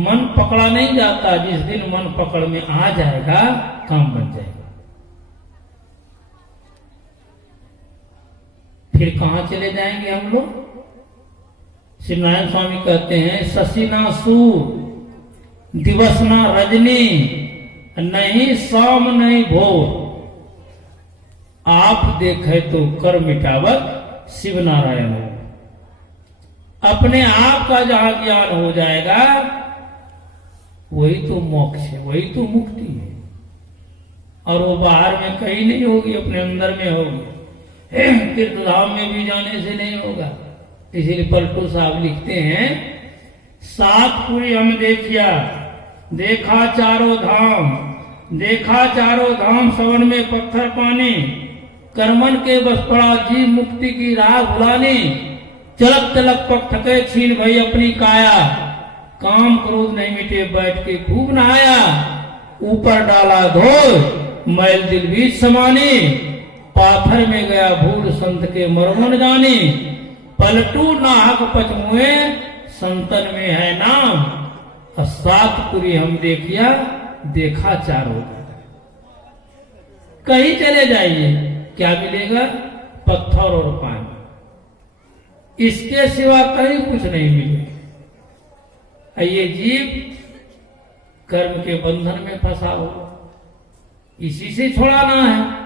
मन पकड़ा नहीं जाता, जिस दिन मन पकड़ में आ जाएगा काम बन जाएगा। फिर कहां चले जाएंगे हम लोग? श्री नारायण स्वामी कहते हैं, शशि ना सूर दिवस ना रजनी, नहीं शाम नहीं भोर, आप देखे तो कर मिटावत शिव नारायण हो। अपने आप का जहां ज्ञान हो जाएगा वही तो मोक्ष है, वही तो मुक्ति है। और वो बाहर में कहीं नहीं होगी, अपने अंदर में होगी। तीर्थधाम में भी जाने से नहीं होगा। इसीलिए पलटू साहब लिखते हैं, सात पुरी हम देखिया, देखा चारों धाम, देखा चारों धाम, सवन में पत्थर पानी, कर्मन के बस पड़ा जीव मुक्ति की राह भुलानी, चलक चलक पग थके छीन भई अपनी काया, काम क्रोध नहीं मिटे बैठ के खूब नहाया, ऊपर डाला धो मैल दिल बीच समानी, पाथर में गया भूल संत के मरमन जानी, पलटू नाहक पचमुए संतन में है नाम, सातपुरी हम देखिया, देखा चारों। कहीं चले जाइए क्या मिलेगा? पत्थर और पानी, इसके सिवा कहीं कुछ नहीं मिलेगा। ये जीव कर्म के बंधन में फंसा हो, इसी से छुड़ाना है।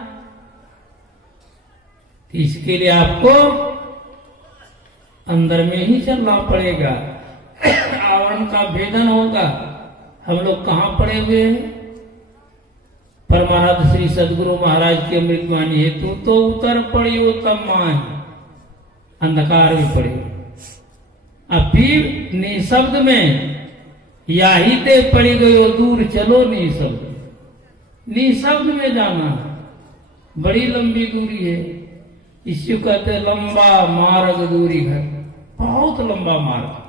इसके लिए आपको अंदर में ही चलना पड़ेगा। आवरण का भेदन होगा। हम लोग कहां पड़े हुए हैं? परमानंद श्री सदगुरु महाराज के अमृतवाणी हेतु तो उतर पड़ी वो तब माए, अंधकार में पड़े। अब फिर निशब्द में या ही ते पड़ी गयो दूर चलो निशब्द, निशब्द में जाना बड़ी लंबी दूरी है। इसको कहते लंबा मार्ग दूरी है, बहुत लंबा मार्ग।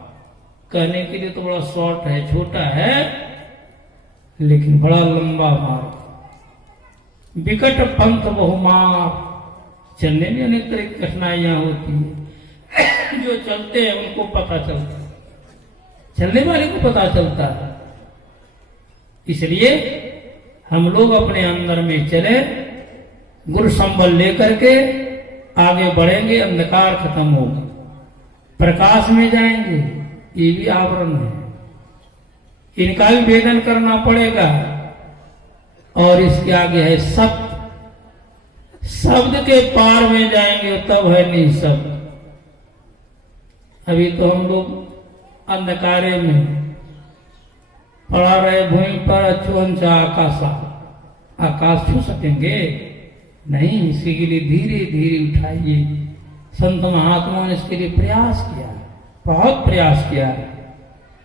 कहने के लिए तो बड़ा शॉर्ट है, छोटा है, लेकिन बड़ा लंबा मार्ग। विकट पंथ बहुमार, चलने में अनेक तरह की कठिनाइयां होती है। जो चलते हैं उनको पता चलता है, चलने वाले को पता चलता है। इसलिए हम लोग अपने अंदर में चले, गुरु संबल लेकर के आगे बढ़ेंगे, अंधकार खत्म होगा, प्रकाश में जाएंगे। ये भी आवरण है, इनका भी भेदन करना पड़ेगा। और इसके आगे है सत्य, शब्द के पार में जाएंगे तब है निःशब्द। अभी तो हम लोग अंधकारे में पड़ा रहे, भूमि पर अछुअंचा आकाशा, आकाश छू सकेंगे नहीं। इसके लिए धीरे धीरे उठाइए। संत महात्मा ने इसके लिए प्रयास किया, बहुत प्रयास किया।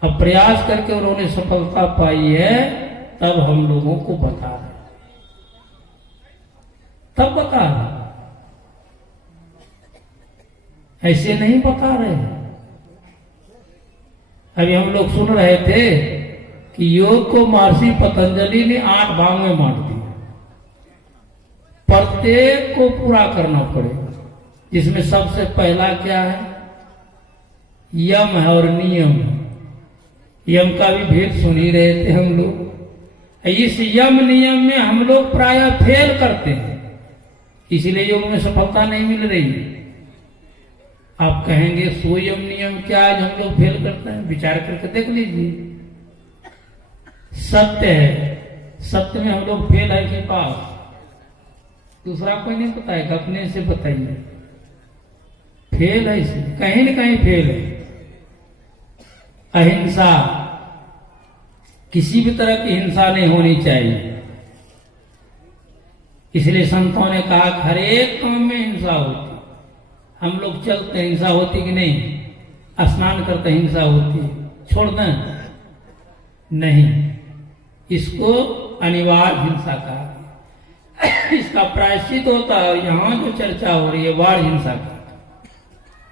अब प्रयास करके उन्होंने सफलता पाई है, तब हम लोगों को बता रहे, तब बता रहे, ऐसे नहीं बता रहे। अभी हम लोग सुन रहे थे कि योग को महर्षि पतंजलि ने 8 भाग में बांट दिया। प्रत्येक को पूरा करना पड़ेगा। जिसमें सबसे पहला क्या है? यम है और नियम। यम का भी भेद सुन ही रहे थे हम लोग। इस यम नियम में हम लोग प्राय फेल करते हैं, इसलिए योग में सफलता नहीं मिल रही है। आप कहेंगे स्वयं नियम क्या है हम लोग फेल करते हैं? विचार करके देख लीजिए। सत्य है, सत्य में हम लोग फेल है कि पास? दूसरा कोई नहीं बताएगा, अपने से बताइए। फेल है, इसमें कहीं न कहीं फेल है। अहिंसा, किसी भी तरह की हिंसा नहीं होनी चाहिए। इसलिए संतों ने कहा हर एक काम में हिंसा होती। हम लोग चलते हिंसा होती कि नहीं? स्नान करते हिंसा होती है, छोड़ दें? नहीं, इसको अनिवार्य हिंसा कहा। इसका प्रायश्चित होता है। यहां जो चर्चा हो रही है वाद हिंसा की।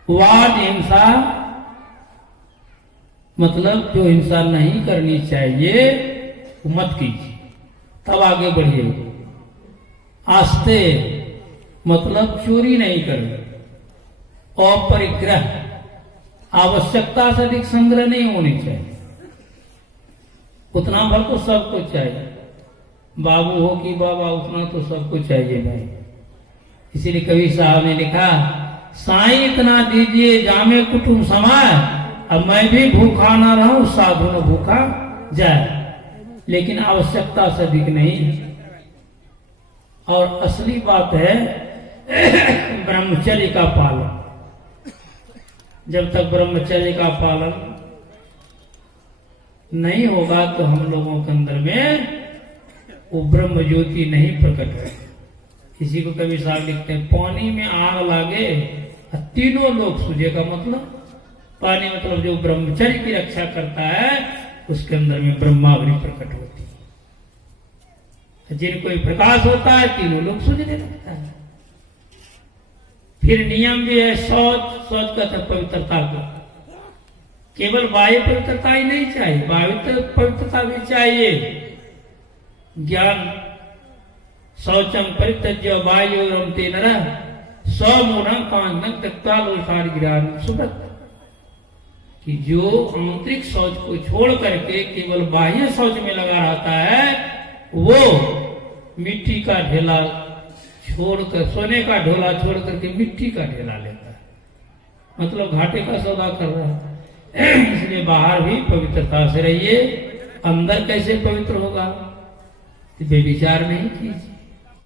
वाद हिंसा मतलब जो हिंसा नहीं करनी चाहिए वो मत कीजिए, तब आगे बढ़िए। आस्ते मतलब चोरी नहीं करनी, अपरिग्रह, आवश्यकता से अधिक संग्रह नहीं होनी चाहिए। उतना भर तो सबको चाहिए, बाबू हो कि बाबा, उतना तो सबको चाहिए भाई। इसीलिए कवि साहब ने लिखा, साईं इतना दीजिए जामे कुटुंब समाए, अब मैं भी भूखा ना रहूं साधु न भूखा जाए, लेकिन आवश्यकता से अधिक नहीं। और असली बात है ब्रह्मचर्य का पालन। जब तक ब्रह्मचर्य का पालन नहीं होगा तो हम लोगों के अंदर में वो ब्रह्म ज्योति नहीं प्रकट होगी। इसी को कवि साहब लिखते हैं, पानी में आग लागे तीनों लोग सूझे का मतलब, पानी मतलब जो ब्रह्मचर्य की रक्षा करता है उसके अंदर में ब्रह्मावली प्रकट होती है। जिनको प्रकाश होता है तीनों लोग सूझने लगता है। फिर नियम भी है, शौच का तो पवित्रता को, केवल बाह्य पवित्रता ही नहीं चाहिए, बाह्य पवित्रता भी चाहिए। ज्ञान शौचम परित्यज्य वायुरम ते नरः स्वमूढ़ं कांचन त्यक्त्वा लोकार्गिरान सुब्रत, कि जो आंतरिक शौच को छोड़ करके केवल बाह्य शौच में लगा रहता है, वो मिट्टी का ढेला छोड़कर, सोने का ढोला छोड़ करके मिट्टी का ढेला लेता है, मतलब घाटे का सौदा कर रहा है। इसलिए बाहर भी पवित्रता से रहिए, अंदर कैसे पवित्र होगा, बेविचार नहीं कीजिए।